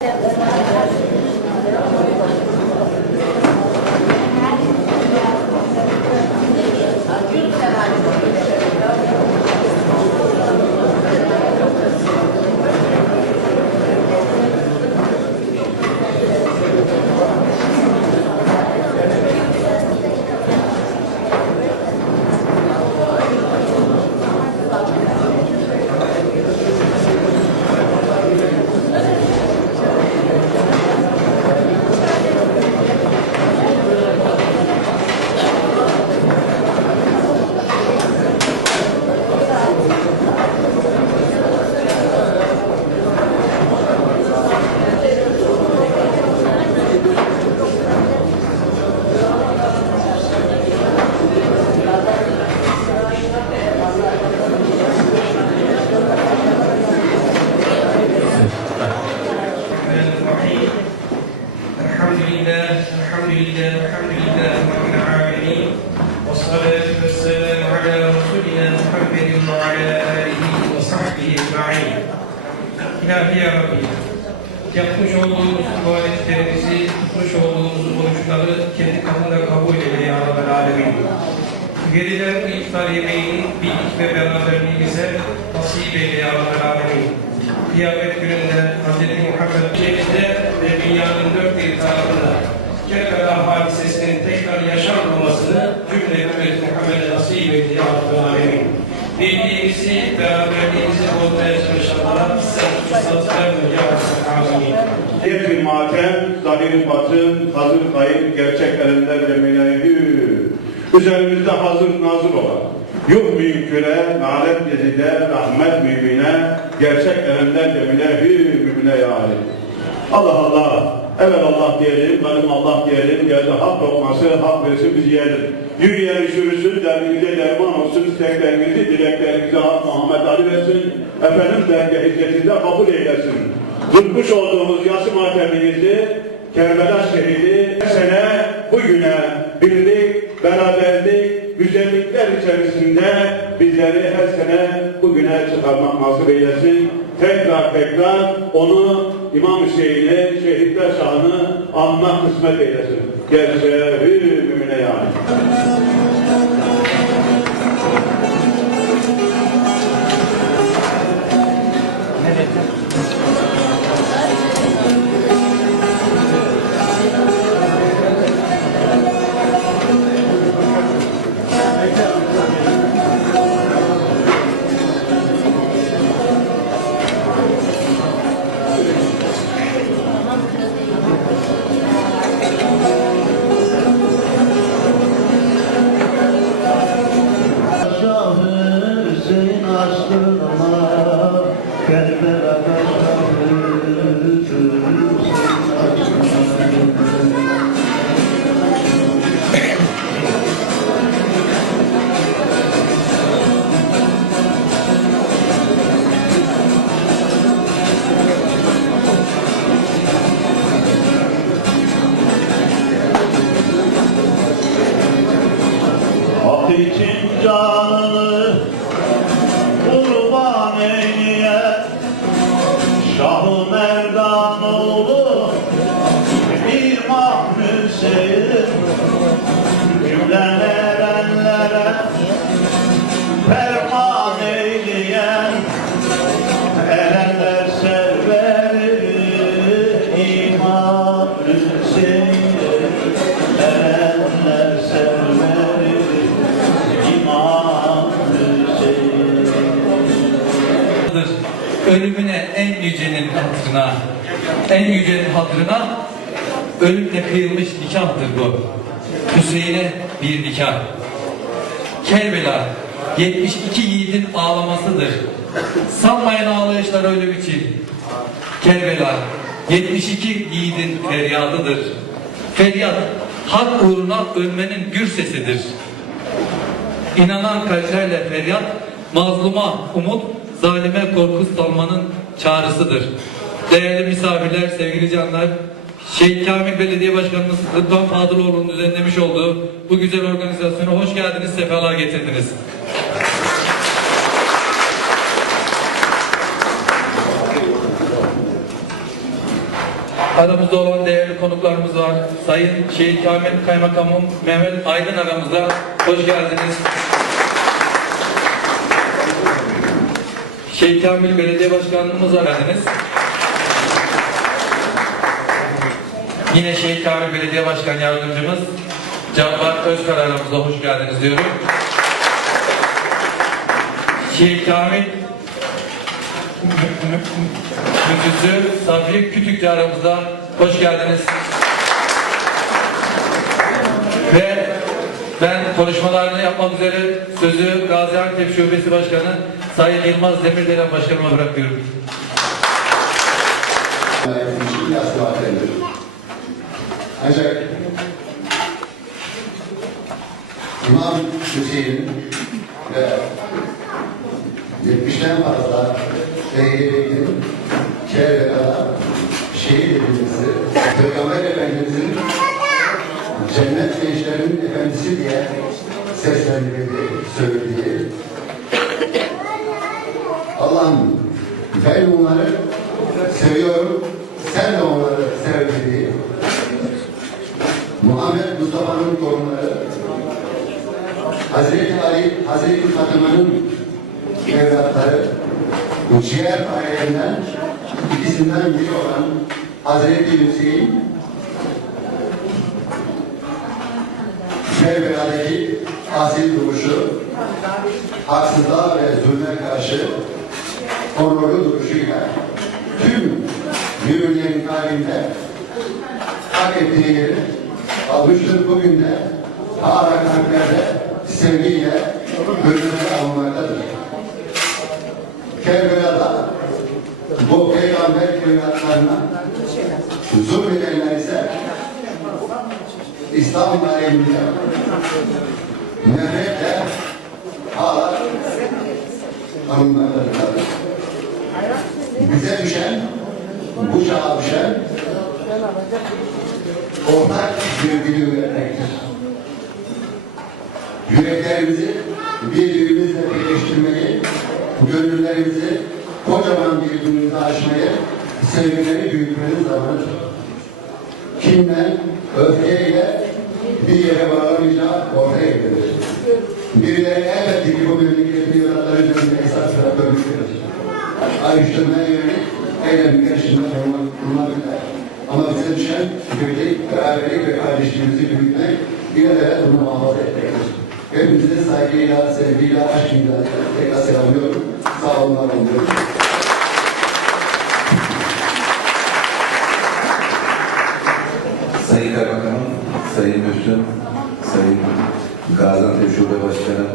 Yeah. Ve beraberliğimize nasip eyle Ya Alemin. Kıyamet gününde Hz. Muhammed Cengiz ve dünyanın dört bir tarafında Kerbela hadisesinin tekrar yaşanmamasını cümle ümmet Muhammed'e nasip eyle Ya Alemin. Birliğimizi, beraberliğimizi bozmaya çalışanlara sen fırsat verme Ya Rabbel Alemin. Bir matem, zahir batın, hazır kayıp, gerçeklerinden cemileyhü. Üzerimizde hazır nazır olan, yuh mümküne, nalet gezide, rahmet mümine, gerçeklerinden cemileyhü mümine yani. Allah Allah, evet Allah diyelim, benim Allah diyelim, yerde hak lokması, hak versin biz yiyelim. Yürüyen yürüsün, derdimize derman olsun, isteklerimizi, dileklerimizi hak Muhammed Ali versin, efendim dergah hizmetinde kabul eylesin. Tutmuş olduğumuz yası matemimizi Kerbela şehidi sene bugüne birlik, beraberlik, güzellikler içerisinde bizleri her sene bugüne çıkarmak nasip eylesin. Tekrar tekrar onu İmam Hüseyin'i, şehitler şahını anmak kısmet eylesin. Gerçeği mümine yani. Yücenin hatırına, en yücenin hatırına ölümle kıyılmış nikahtır bu. Hüseyin'e bir nikah. Kerbela 72 yiğidin ağlamasıdır. Sanmayın ağlayışlar ölüm için. Kerbela 72 yiğidin feryadıdır. Feryat hak uğruna ölmenin gür sesidir. İnanan kalplerle feryat, mazluma umut, zalime korku salmanın çağrısıdır. Değerli misafirler, sevgili canlar, Şeyh Kamil Belediye Başkanımız Rıdvan Fadıloğlu'nun düzenlemiş olduğu bu güzel organizasyona hoş geldiniz, sefalar getirdiniz. Aramızda olan değerli konuklarımız var. Sayın Şehit Kamil Kaymakamım Mehmet Aydın aramızda. Hoş geldiniz. Şehit Kamil Belediye Başkanımız geldiniz. Yine Şehit Kamil Belediye Başkan Yardımcımız Cabbar Özkar aramızda hoş geldiniz diyorum. Şehit Kamil Müftüsü Sabri Kütükçü aramızda hoş geldiniz. Ve ben konuşmalarını yapmak üzere sözü Gaziantep Şubesi Başkanı Sayın Yılmaz Demirdelen Başkanıma bırakıyorum. yaslamaktadır. Ancak İmam Hüseyin ve 70'ten fazla Peygamberin Kerbela'da şehit edilmesi, Peygamber Efendimizin cennet gençlerinin efendisi diye seslendirildiği, söylediği Allah'ım ben onları seviyorum, sen de onları sev dediği Muhammed Mustafa'nın torunları Hazreti Ali, Hazreti Fatıma'nın evlatları bu ciğer ailelerinden ikisinden biri olan Hazreti Hüseyin Kerbela'daki asil duruşu haksızlığa ve zulme karşı onurlu duruşuyla tüm müminlerin kalbinde hak ettiği yeri almıştır. Bugün de hala kalplerde sevgiyle gönüllere alınmaktadır. Kerbela'da bu peygamber evlatlarına zulmedenler ise İslam aleminde nefretle hala anılmaktadırlar. Bize düşen, bu çağa düşen ortak bir dili üretmektir. Yüreklerimizi birbirimizle birleştirmeyi, gönüllerimizi kocaman birbirimize açmayı, sevgileri büyütmenin zamanıdır. Kinle, öfkeyle bir yere varamayacağı ortaya gelir. Birileri elbette ki bu memleketin Ayrıştırmaya yönelik eylem girişiminde bulunmak- bulunabilirler. Ama bize düşen birlik, beraberlik ve kardeşliğimizi büyütmek, bir de bunu muhafaza etmektir. Hepinizi saygıyla, sevgiyle, aşkıyla tekrar selamlıyorum. Sağ olun, var olun. Sayın Kaymakamım, Sayın Müftüm, Sayın Gaziantep Şube Başkanı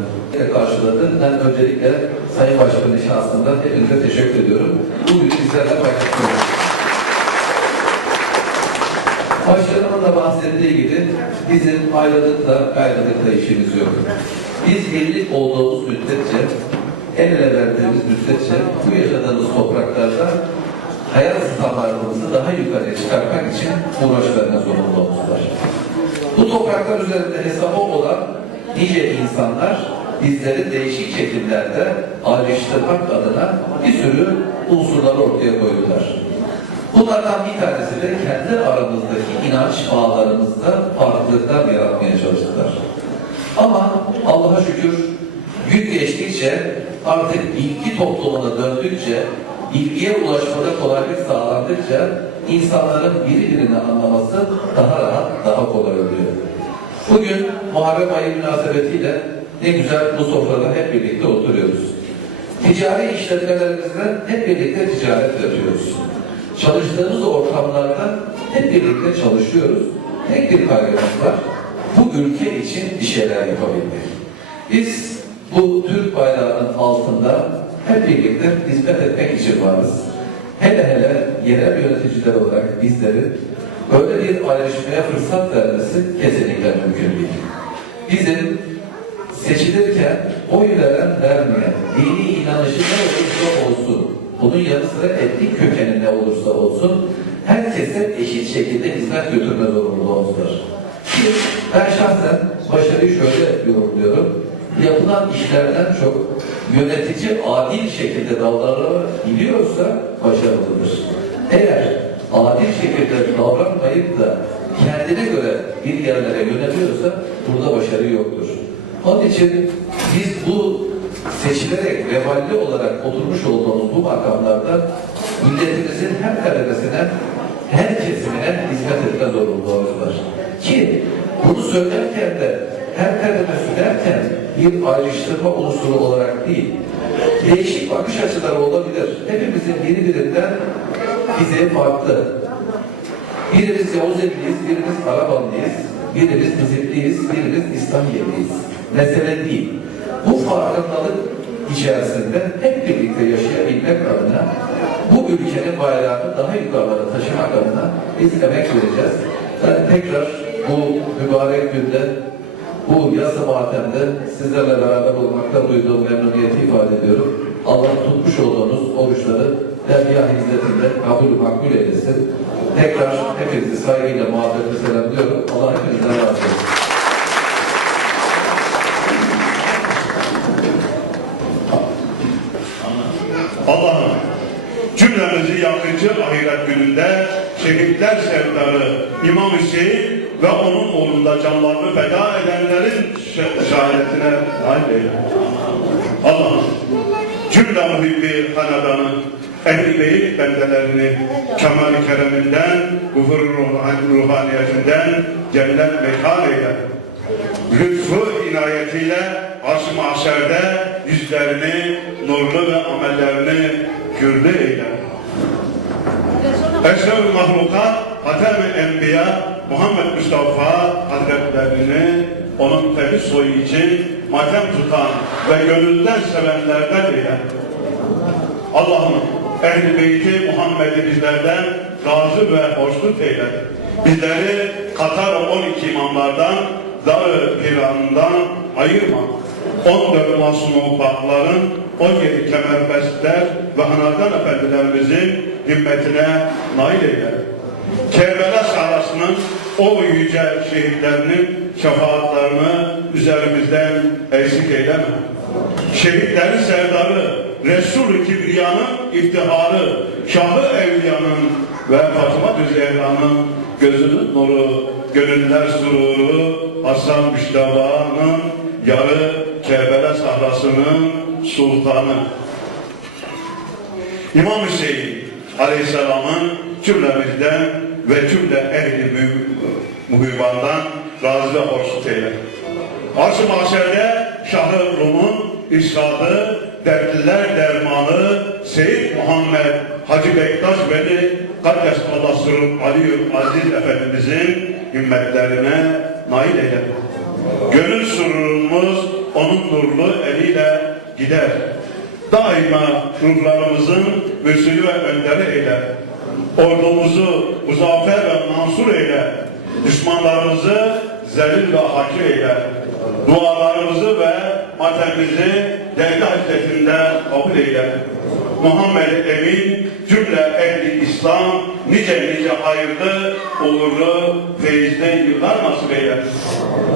karşıladı. Ben öncelikle Sayın Başkan'ın şahsında hepinize teşekkür ediyorum. Bugün bizlerle paylaşıyoruz. Başkanımın da bahsettiği gibi bizim ayrılıkla ayrılıkla işimiz yok. Biz birlik olduğumuz müddetçe, el ele verdiğimiz müddetçe bu yaşadığımız topraklarda hayat standartımızı daha yukarıya çıkartmak için uğraş verme zorunluluğumuz var. Bu topraklar üzerinde hesabı olan nice insanlar bizleri değişik şekillerde ayrıştırmak adına bir sürü unsurları ortaya koydular. Bunlardan bir tanesi de kendi aramızdaki inanç bağlarımızda farklılıklar yaratmaya çalıştılar. Ama Allah'a şükür gün geçtikçe artık bilgi toplumuna döndükçe, bilgiye ulaşmada kolaylık sağlandıkça insanların birbirini anlaması daha rahat, daha kolay oluyor. Bugün Muharrem ayı münasebetiyle ne güzel bu sofrada hep birlikte oturuyoruz. Ticari işletmelerimizde hep birlikte ticaret yapıyoruz. Çalıştığımız ortamlarda hep birlikte çalışıyoruz. Tek bir kaygımız var. Bu ülke için bir şeyler yapabilmek. Biz bu Türk bayrağının altında hep birlikte hizmet etmek için varız. Hele hele yerel yöneticiler olarak bizleri böyle bir ayrışmaya fırsat vermesi kesinlikle mümkün değil. Bizim seçilirken oy veren vermeyen, dini inanışı ne olursa olsun, bunun yanı sıra etnik kökeni ne olursa olsun, herkese eşit şekilde hizmet götürme zorunluluğumuz var. Ki ben şahsen başarıyı şöyle yorumluyorum. Yapılan işlerden çok yönetici adil şekilde davranabiliyorsa başarılıdır. Eğer adil şekilde davranmayıp da kendine göre bir yerlere yöneliyorsa burada başarı yoktur. Onun için biz bu seçilerek veballi olarak oturmuş olduğumuz bu makamlarda milletimizin her kademesine, her kesimine hizmet etme zorunluluğumuz var. Ki bunu söylerken de her kademesi derken bir ayrıştırma unsuru olarak değil, değişik bakış açıları olabilir. Hepimizin birbirinden bize farklı. Birimiz Yavuzeliyiz, birimiz Arabanlıyız, birimiz Nizipliyiz, birimiz İstanbul'liyiz. Mesele değil. Bu farkındalık içerisinde hep birlikte yaşayabilmek adına bu ülkenin bayrağını daha yukarılara taşımak adına biz emek vereceğiz. Ben tekrar bu mübarek günde bu yasa matemde sizlerle beraber olmakta duyduğum memnuniyeti ifade ediyorum. Allah tutmuş olduğunuz oruçları dergah hizmetinde kabul makbul eylesin. Tekrar hepinizi saygıyla muhabbetle selamlıyorum. Allah hepinizden razı olsun. Allah'ım cümlemizi yakıcı ahiret gününde şehitler sevdarı İmam Hüseyin ve onun uğrunda canlarını feda edenlerin şe- şehadetine nail eyle. Allah'ım cümle muhibbi hanedanı Ehl-i Beyt bendelerini kemal-i kereminden, gufur ruhaniyetinden cennet mekan eyle. Lütfu inayetiyle arş-ı mahşerde yüzlerini nurlu ve amellerini gürlü eyle. Eşref-i mahlukat Hatem-i Enbiya Muhammed Mustafa Hazretlerini onun temiz soyu için matem tutan ve gönülden sevenlerden eyle. Allah'ım Ehl-i Beyti Muhammed'i bizlerden razı ve hoşnut eyle. Bizleri Katar 12 imamlardan, Dar-ı Piran'dan ayırma. 14 masum pakların 17 kemerbestler ve Hanadan efendilerimizin himmetine nail eyle. Kerbela sahrasının o yüce şehitlerinin şefaatlerini üzerimizden eksik eyleme. Şehitlerin serdarı, Resul-i Kibriya'nın iftiharı, Şahı Evliya'nın ve Fatıma Düzeyran'ın gözünün nuru, gönüller sururu, Hasan Müştaba'nın yarı Kerbela sahrasının sultanı. İmam Hüseyin Aleyhisselam'ın cümlemizden ve cümle ehli muhibbandan razı ve hoşnut eyle. Arş-ı mahşerde Şah-ı Rum'un irşadı, dertliler dermanı Seyyid Muhammed Hacı Bektaş Veli Kaddes Allah Sırrı Ali Aziz Efendimizin himmetlerine nail eyle. Gönül sururumuz onun nurlu eliyle gider. Daima ruhlarımızın mürsülü ve önderi eyle. Ordumuzu muzaffer ve mansur eyle. Düşmanlarımızı zelil ve hakir eyle. Dualarımızı ve matemimizi dergah hizmetinde kabul eyle. Muhammed Emin cümle ehli İslam nice nice hayırlı, uğurlu, feyizli yıllar nasip eyle.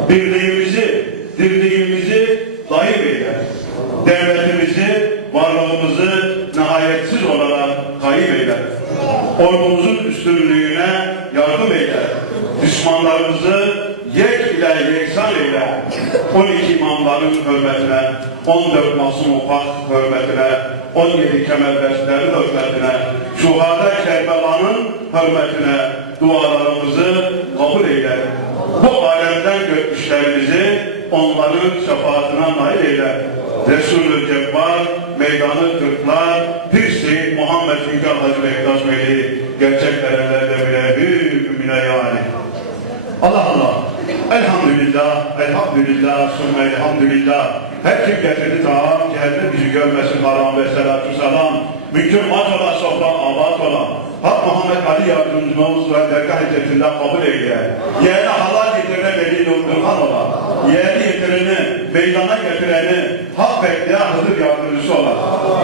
Birliğimizi, dirliğimizi daim eyle. Devletimizi, varlığımızı nihayetsiz olarak kayıp eyle. Ordumuzun üstünlüğüne yardım eyle. Düşmanlarımızı yek ile yeksan eyle. 12 imamların hürmetine, 14 masum ufak hürmetine, 17 kemerbestlerin hürmetine, şuhada Kerbela'nın hürmetine dualarımızı kabul eyle. Bu alemden gökmüşlerimizi onların şefaatine nail eyle. Resulü Cebbar, Meydanı Kırklar, Pir Seyyid Muhammed Hünkar Hacı Bektaş Veli, gerçek erenlerle bile büyük mümine yani. Allah Allah. Elhamdülillah, elhamdülillah, sümme elhamdülillah. Her kim getirdi tamam, cehennem bizi görmesin haram ve selatü selam. Mümkün mat ola, sofra abat ola. Hak Muhammed Ali yardımcımız ve dergah hizmetinde kabul eyle. Yerine halal getirene veli nurdan ola. Yerine getireni, meydana getireni, hak bekleyen Hızır yardımcısı ola.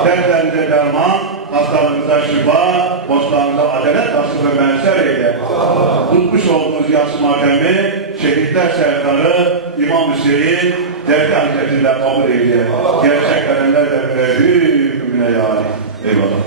Dertlerinde derman, hastalarımıza şifa, borçlarında adalet ve menser eyle. Tutmuş olduğumuz yası matemi, şehitler serdarı İmam Hüseyin dergi hareketinde kabul eyle. Gerçek erenler de büyük mümine yani. Eyvallah.